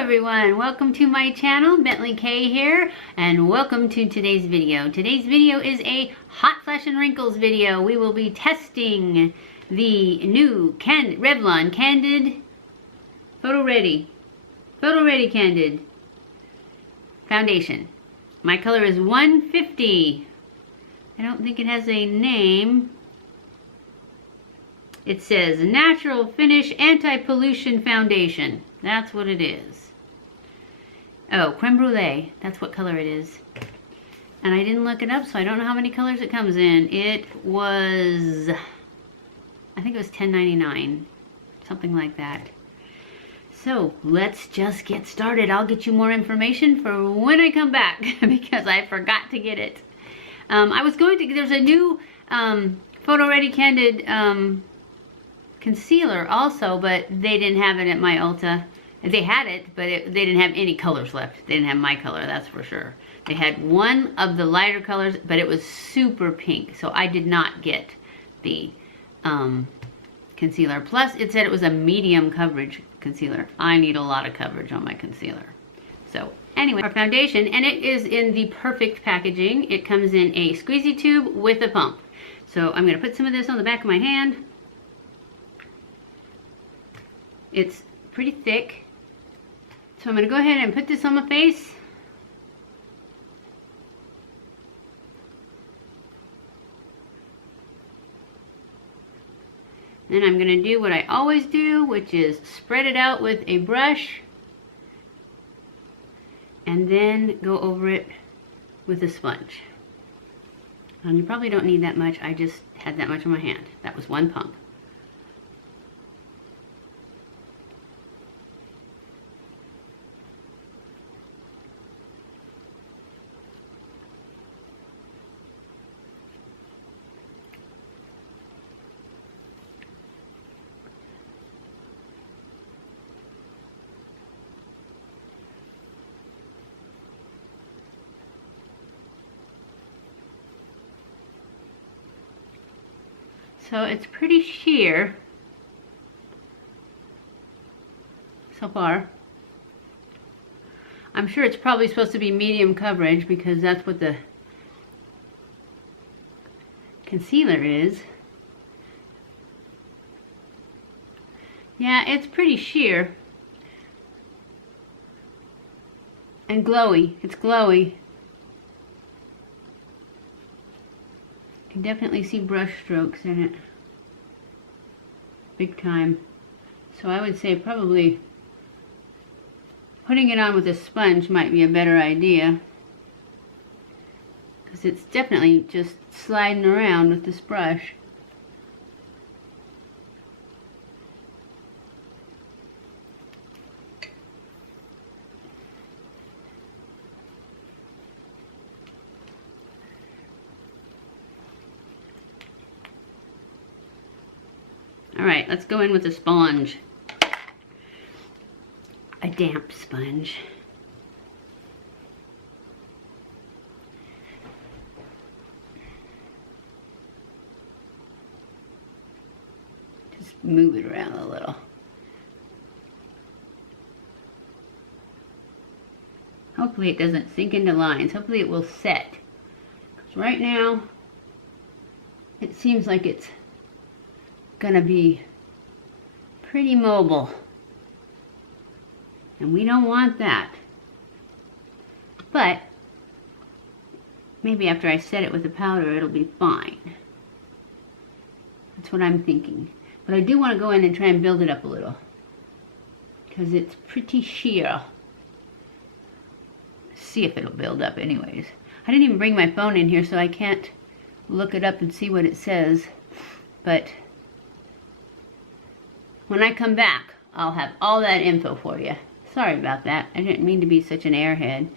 everyone, welcome to my channel. BentlyK here, and welcome to today's video. Today's video is a hot flash and wrinkles video. We will be testing the new Revlon Candid PhotoReady Candid foundation. My color is 150. I don't think it has a name. It says Natural Finish Anti-Pollution Foundation. That's what it is. Oh, Creme Brûlée. That's what color it is. And I didn't look it up, so I don't know how many colors it comes in. It was, I think it was $10.99. Something like that. So, let's just get started. I'll get you more information for when I come back, because I forgot to get it. I was going to, there's a new PhotoReady Candid concealer also, but they didn't have it at my Ulta. They had it, but they didn't have any colors left. They didn't have my color, that's for sure. They had one of the lighter colors, but it was super pink, so I did not get the concealer. Plus, it said it was a medium coverage concealer. I need a lot of coverage on my concealer. So, anyway, our foundation, and it is in the perfect packaging. It comes in a squeezy tube with a pump. So, I'm going to put some of this on the back of my hand. It's pretty thick. So I'm going to go ahead and put this on my face. Then I'm going to do what I always do, which is spread it out with a brush. And then go over it with a sponge. And you probably don't need that much. I just had that much on my hand. That was one pump. So it's pretty sheer so far. I'm sure it's probably supposed to be medium coverage because that's what the concealer is. Yeah, it's pretty sheer and glowy. It's glowy. You can definitely see brush strokes in it. Big time. So I would say probably putting it on with a sponge might be a better idea. Because it's definitely just sliding around with this brush. Alright, let's go in with a sponge. A damp sponge. Just move it around a little. Hopefully it doesn't sink into lines. Hopefully it will set. 'Cause right now, it seems like it's gonna be pretty mobile, and we don't want that. But maybe after I set it with the powder it'll be fine. That's what I'm thinking. But I do want to go in and try and build it up a little because it's pretty sheer. See if it'll build up anyways. I didn't even bring my phone in here, so I can't look it up and see what it says, but when I come back, I'll have all that info for you. Sorry about that. I didn't mean to be such an airhead.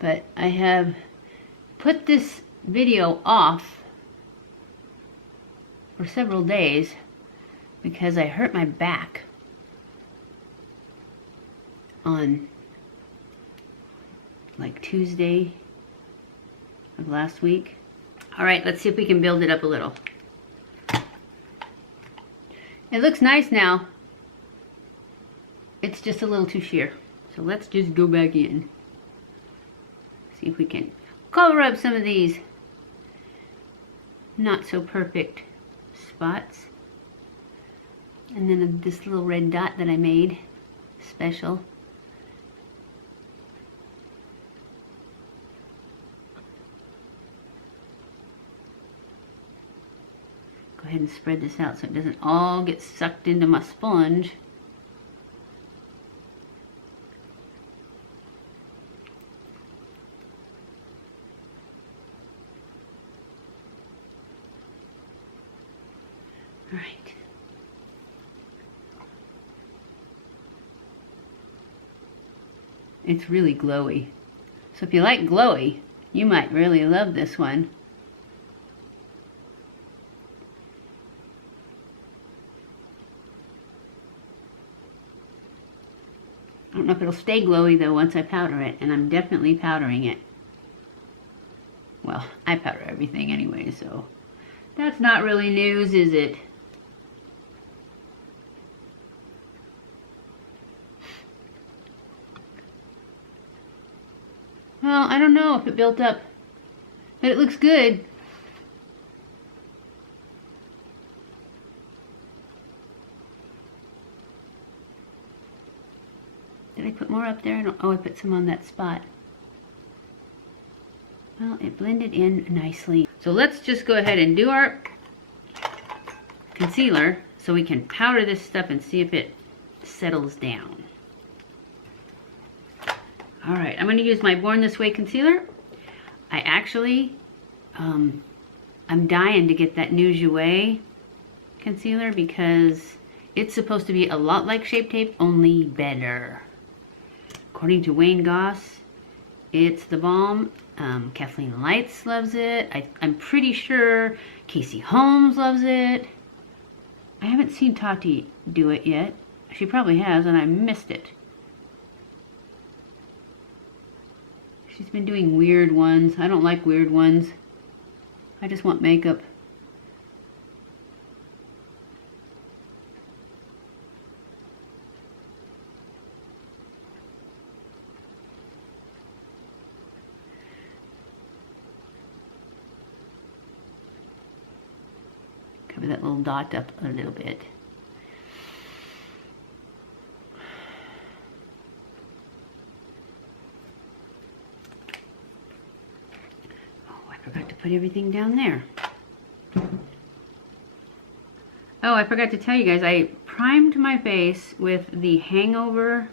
But I have put this video off for several days because I hurt my back on like Tuesday of last week. All right, let's see if we can build it up a little. It looks nice now. it's just a little too sheer. So let's just go back in. See if we can cover up some of these not so perfect spots. And then this little red dot that I made special. Go ahead and spread this out so it doesn't all get sucked into my sponge. All right. It's really glowy. So if you like glowy, you might really love this one. I don't know if it'll stay glowy though once I powder it, and I'm definitely powdering it. Well, I powder everything anyway, so that's not really news, is it? Well, I don't know if it built up, but it looks good. Did I put more up there? Oh, I put some on that spot. Well, it blended in nicely. So let's just go ahead and do our concealer so we can powder this stuff and see if it settles down. All right, I'm going to use my Born This Way concealer. I actually, I'm dying to get that New Jouer concealer because it's supposed to be a lot like Shape Tape, only better. According to Wayne Goss, it's the bomb. Kathleen Lights loves it. I'm pretty sure Casey Holmes loves it. I haven't seen Tarte do it yet. She probably has, and I missed it. She's been doing weird ones. I don't like weird ones. I just want makeup. Cover that little dot up a little bit. I forgot to put everything down there. Oh, I forgot to tell you guys, I primed my face with the Hangover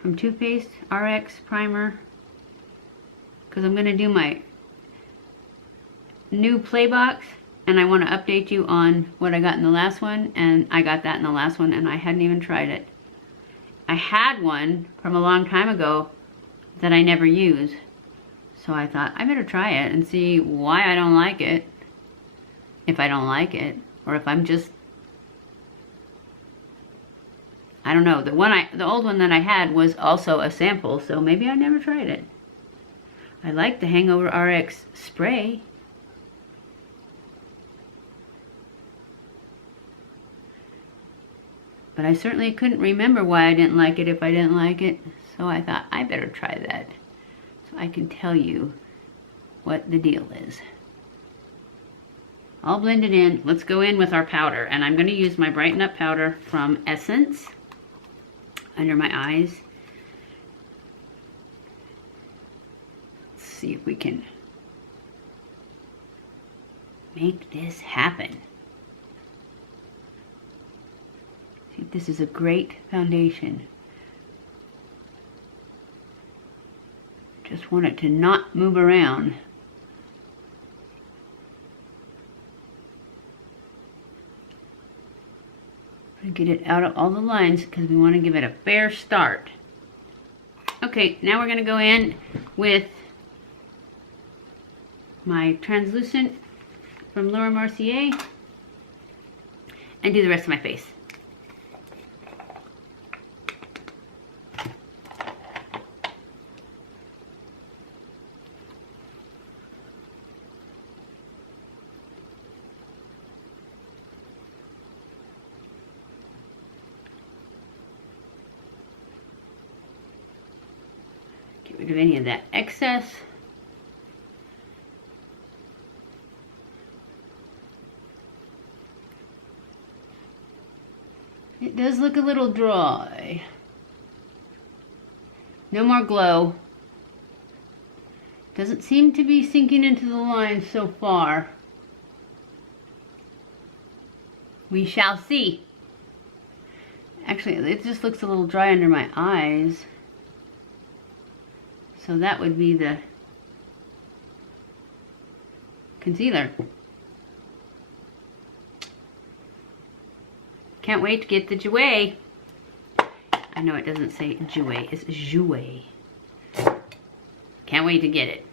from Too Faced RX primer because I'm going to do my new play box and I want to update you on what I got in the last one, and I got that in the last one and I hadn't even tried it. I had one from a long time ago that I never used. So I thought, I better try it and see why I don't like it. If I don't like it. Or if I'm just... I don't know. The old one that I had was also a sample, so maybe I never tried it. I like the Hangover RX spray. But I certainly couldn't remember why I didn't like it if I didn't like it. So I thought, I better try that. I can tell you what the deal is. All blended in. Let's go in with our powder, and I'm going to use my Brighten Up powder from Essence under my eyes. Let's see if we can make this happen. See, this is a great foundation. Just want it to not move around. Get it out of all the lines because we want to give it a fair start. Okay, now we're going to go in with my translucent from Laura Mercier and do the rest of my face. Get rid of any of that excess. It does look a little dry. No more glow. Doesn't seem to be sinking into the lines so far. We shall see. Actually, it just looks a little dry under my eyes. So that would be the concealer. Can't wait to get the Jouer. I know it doesn't say Jouer, it's Jouer. Can't wait to get it.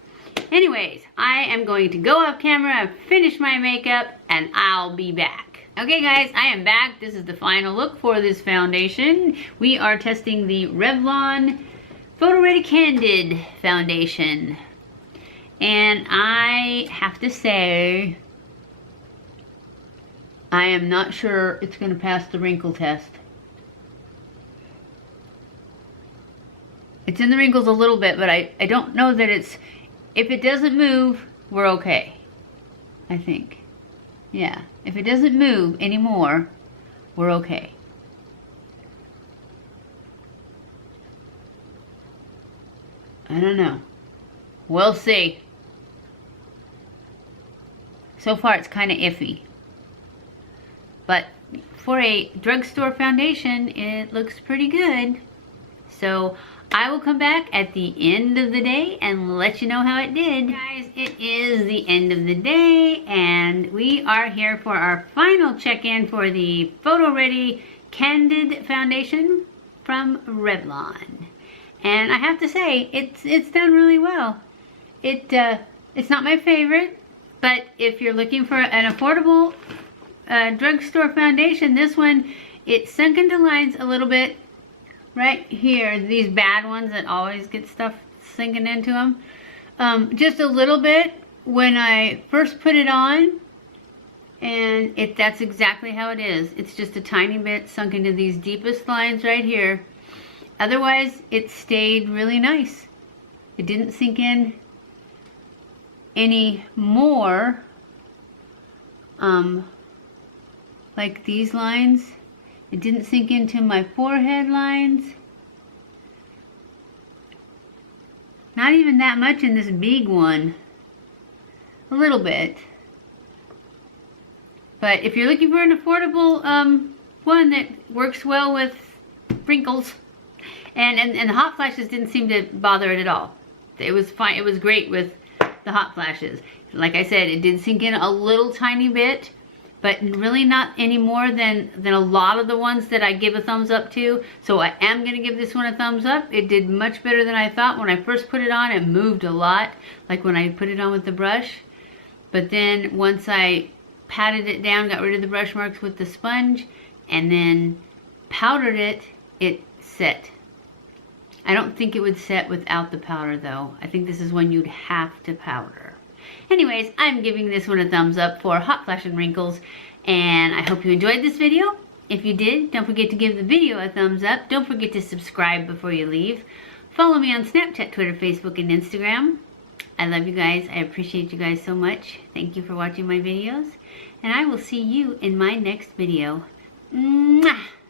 Anyways, I am going to go off camera, finish my makeup, and I'll be back. Okay guys, I am back. This is the final look for this foundation. We are testing the Revlon PhotoReady Candid foundation. And I have to say, I am not sure it's going to pass the wrinkle test. It's in the wrinkles a little bit, but I don't know that it's, if it doesn't move, we're okay. I think. Yeah, if it doesn't move anymore, we're okay. I don't know. We'll see. So far it's kind of iffy. But for a drugstore foundation, it looks pretty good. So I will come back at the end of the day and let you know how it did. Guys, it is the end of the day and we are here for our final check-in for the PhotoReady Candid foundation from Revlon. And I have to say, it's done really well. It's not my favorite, but if you're looking for an affordable drugstore foundation, this one, it sunk into lines a little bit right here. These bad ones that always get stuff sinking into them. Just a little bit when I first put it on, and that's exactly how it is. It's just a tiny bit sunk into these deepest lines right here. Otherwise, it stayed really nice. It didn't sink in any more. Like these lines. It didn't sink into my forehead lines. Not even that much in this big one. A little bit. But if you're looking for an affordable one that works well with wrinkles, and the hot flashes didn't seem to bother it at all. It was fine. It was great with the hot flashes. Like I said, it did sink in a little tiny bit, but really not any more than a lot of the ones that I give a thumbs up to. So I am gonna give this one a thumbs up. It did much better than I thought. When I first put it on, it moved a lot, like when I put it on with the brush. But then once I patted it down, got rid of the brush marks with the sponge, and then powdered it, it set. I don't think it would set without the powder though. I think this is one you'd have to powder. Anyways, I'm giving this one a thumbs up for hot flash and wrinkles, and I hope you enjoyed this video. If you did, don't forget to give the video a thumbs up. Don't forget to subscribe before you leave. Follow me on Snapchat, Twitter, Facebook, and Instagram. I love you guys. I appreciate you guys so much. Thank you for watching my videos, and I will see you in my next video. Mwah!